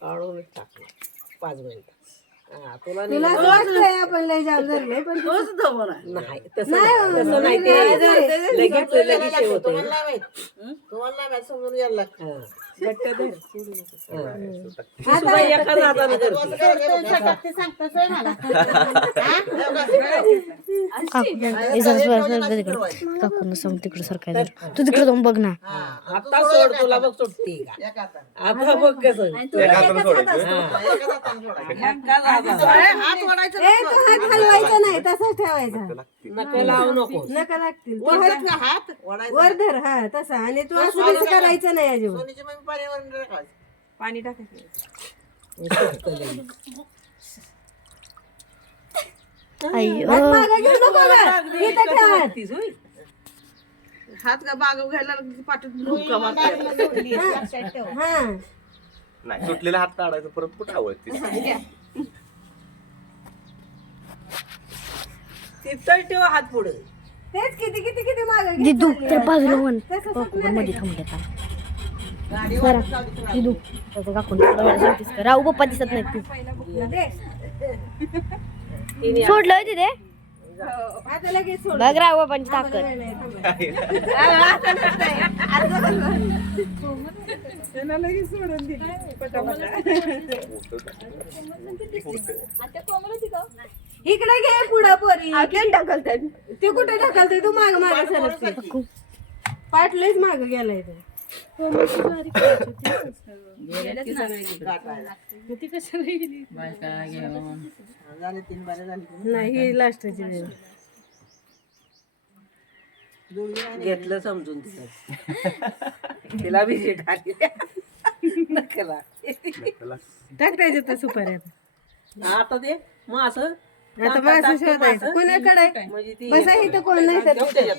काढून टाकला 5 मिनिटं. तुला तुला असं वाटतंय आपण लय जाम धरलंय पण तोच दमन आहे. नाही तसं नाही ते लगेच लगेच हे होतं. तुम्हाला नाही माहित समजून यायला लागतं. घट्ट धर, सोडू नको. सुद्धा एका नादानं करते. ते सांगतोस होय मला. काकून सांग तिकडे सरकायचं तू तिकडे जाऊन बघ ना. आता सोड तुला बघ सुटते का आता बघ कसं हात ओढायचं ए, तो हात हलवायचा नाही तसाच ठेवायचा. नका लावू नको. नका लागतील तो हात हात ओढायचं. वर धर हा तसा आणि तू असं तसं करायचं नाही अजिबात. सोनीची मम्मी पाण्यावर टाकायचं. पाणी टाकायचं. अय्यो हात मागं घेऊ नको गं. इथं ठेव हात. हात का बाग घ्यायला पाठीत भुंका मारताय. लक्षात ठेव. हा नाही सुटलेला हात काढायचं परत कुठं आवडते तिथं ठेव हात पुढे. तेच किती किती किती मागं दिदू तर बाजूला म्हण तसं काकू मध्ये थांबत जरा दिदू त्याचं काकून राहू पप्पा दिसत नाही तू सोडलं तिथे आता लगेच सोड. बघ राहू बापांची ताकद इकडे घे पुढं पोरी ते कुठे ढकलते तू माग माग सरकते पाटलेच माग गेलाय ते. झाले 3 बारे झाले. नाही ही लास्टची वेळ. घेतलं समजून तिला तिला विजिट आली नकला टाक त्याच्यात सुपाऱ्यात. आता ते मग असं आता मासं शोधायचं कोणाकडे म्हणजे ती बसा इथं कोण नाही तर ठेव त्याच्यात.